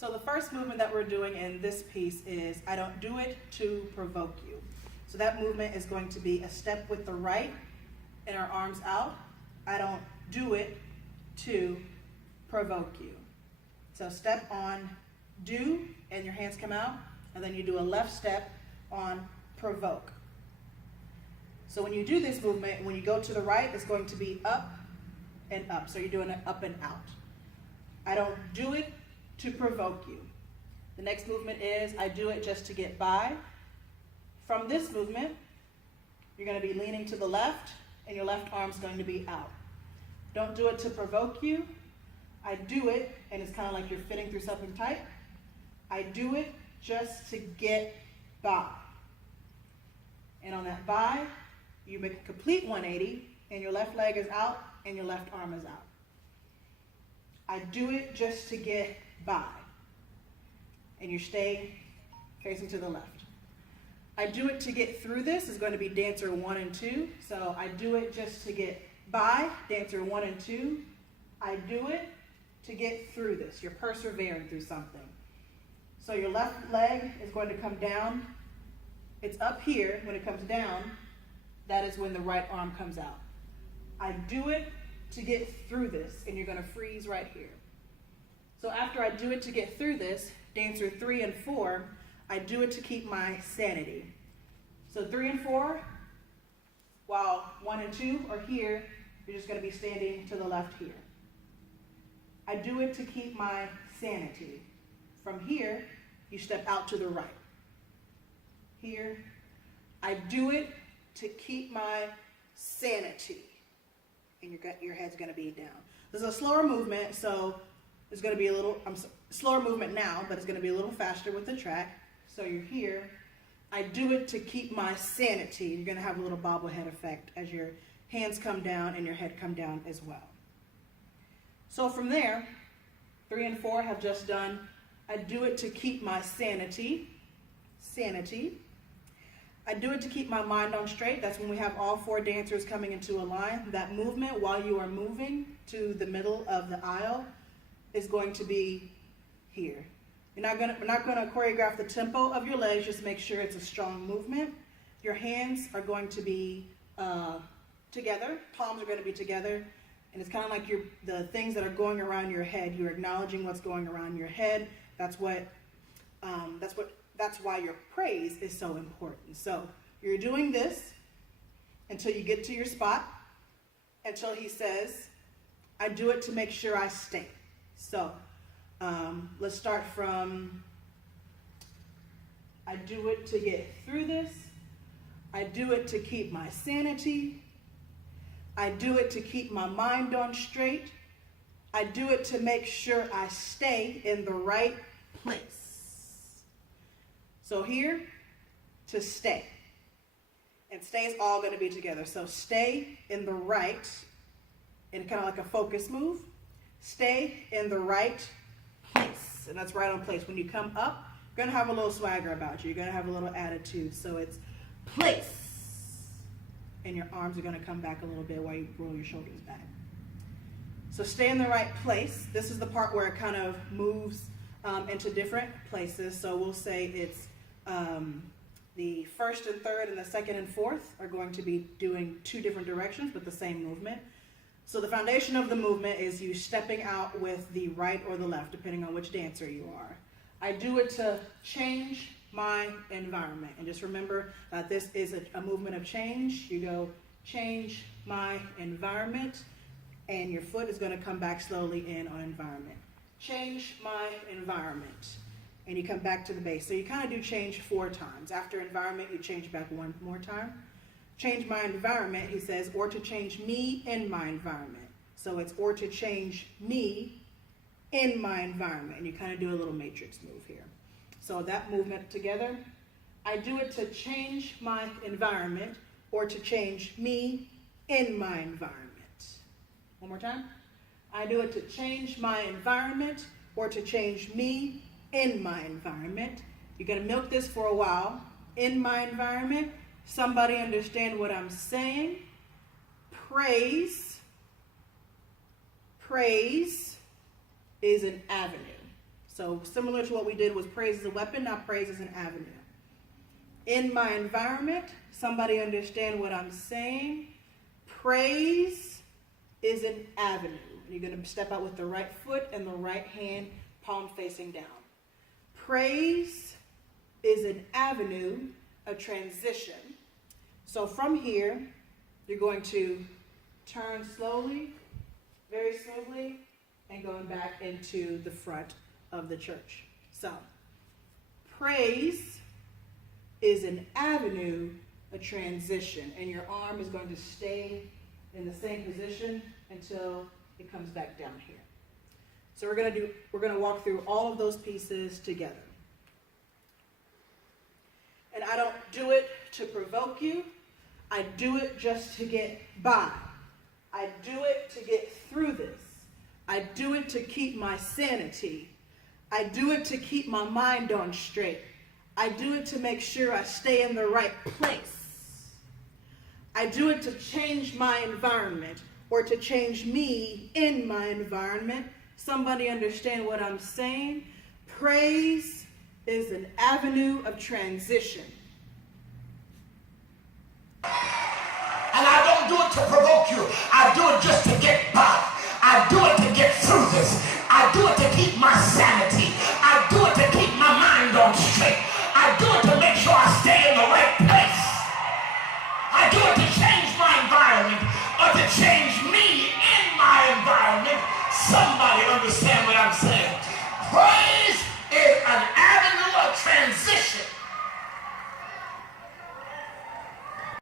So the first movement that we're doing in this piece is I don't do it to provoke you. So that movement is going to be a step with the right and our arms out. I don't do it to provoke you. So step on do and your hands come out, and then you do a left step on provoke. So when you do this movement, when you go to the right, it's going to be up and up. So you're doing it up and out. I don't do it to provoke you. The next movement is I do it just to get by. From this movement, you're going to be leaning to the left, and your left arm's going to be out. Don't do it to provoke you. I do it, and it's kind of like you're fitting through something tight. I do it just to get by. And on that by, you make a complete 180, and your left leg is out, and your left arm is out. I do it just to get by. And you stay facing to the left. I do it to get through this is going to be dancer 1 and 2. So I do it just to get by, dancer 1 and 2. I do it to get through this. You're persevering through something. So your left leg is going to come down. It's up here. When it comes down, that is when the right arm comes out. I do it to get through this, and you're going to freeze right here. So after I do it to get through this, dancer 3 and 4, I do it to keep my sanity. So 3 and 4, while 1 and 2 are here, you're just going to be standing to the left here. I do it to keep my sanity. From here, you step out to the right. Here, I do it to keep my sanity. And your head's going to be down. This is a slower movement, so it's going to be a little slower movement now, but it's going to be a little faster with the track. So you're here. I do it to keep my sanity. You're going to have a little bobblehead effect as your hands come down and your head come down as well. So from there, 3 and 4 have just done, I do it to keep my sanity. Sanity. I do it to keep my mind on straight. That's when we have all 4 dancers coming into a line. That movement while you are moving to the middle of the aisle is going to be here. We're not going to choreograph the tempo of your legs. Just make sure it's a strong movement. Your hands are going to be together. Palms are going to be together. And it's kind of like the things that are going around your head. You're acknowledging what's going around your head. That's why your praise is so important. So you're doing this until you get to your spot, until he says, I do it to make sure I stay. So let's start from, I do it to get through this. I do it to keep my sanity. I do it to keep my mind on straight. I do it to make sure I stay in the right place. So here, to stay. And stay is all going to be together. So stay in the right, and kind of like a focus move. Stay in the right place. And that's right on place. When you come up, you're going to have a little swagger about you. You're going to have a little attitude. So it's place. And your arms are going to come back a little bit while you roll your shoulders back. So stay in the right place. This is the part where it kind of moves into different places. So we'll say it's the first and third and the second and fourth are going to be doing 2 different directions but the same movement. So the foundation of the movement is you stepping out with the right or the left, depending on which dancer you are. I do it to change my environment. And just remember that this is a movement of change. You go change my environment, and your foot is going to come back slowly in on environment. Change my environment. And you come back to the base. So you kind of do change 4 times. After environment, you change back 1 more time. Change my environment, he says, or to change me in my environment. So it's or to change me in my environment. And you kind of do a little matrix move here. So that movement together, I do it to change my environment or to change me in my environment. 1 more time. I do it to change my environment or to change me in my environment. You're going to milk this for a while. In my environment. Somebody understand what I'm saying? Praise is an avenue. So similar to what we did was praise is a weapon, now praise is an avenue. In my environment, somebody understand what I'm saying? Praise is an avenue. You're going to step out with the right foot and the right hand, palm facing down. Praise is an avenue, a transition. So from here, you're going to turn slowly, very smoothly, and going back into the front of the church. So, praise is an avenue, a transition, and your arm is going to stay in the same position until it comes back down here. So we're going to walk through all of those pieces together. And I don't do it to provoke you. I do it just to get by. I do it to get through this. I do it to keep my sanity. I do it to keep my mind on straight. I do it to make sure I stay in the right place. I do it to change my environment or to change me in my environment. Somebody understand what I'm saying? Praise is an avenue of transition. And I don't do it to provoke you. I do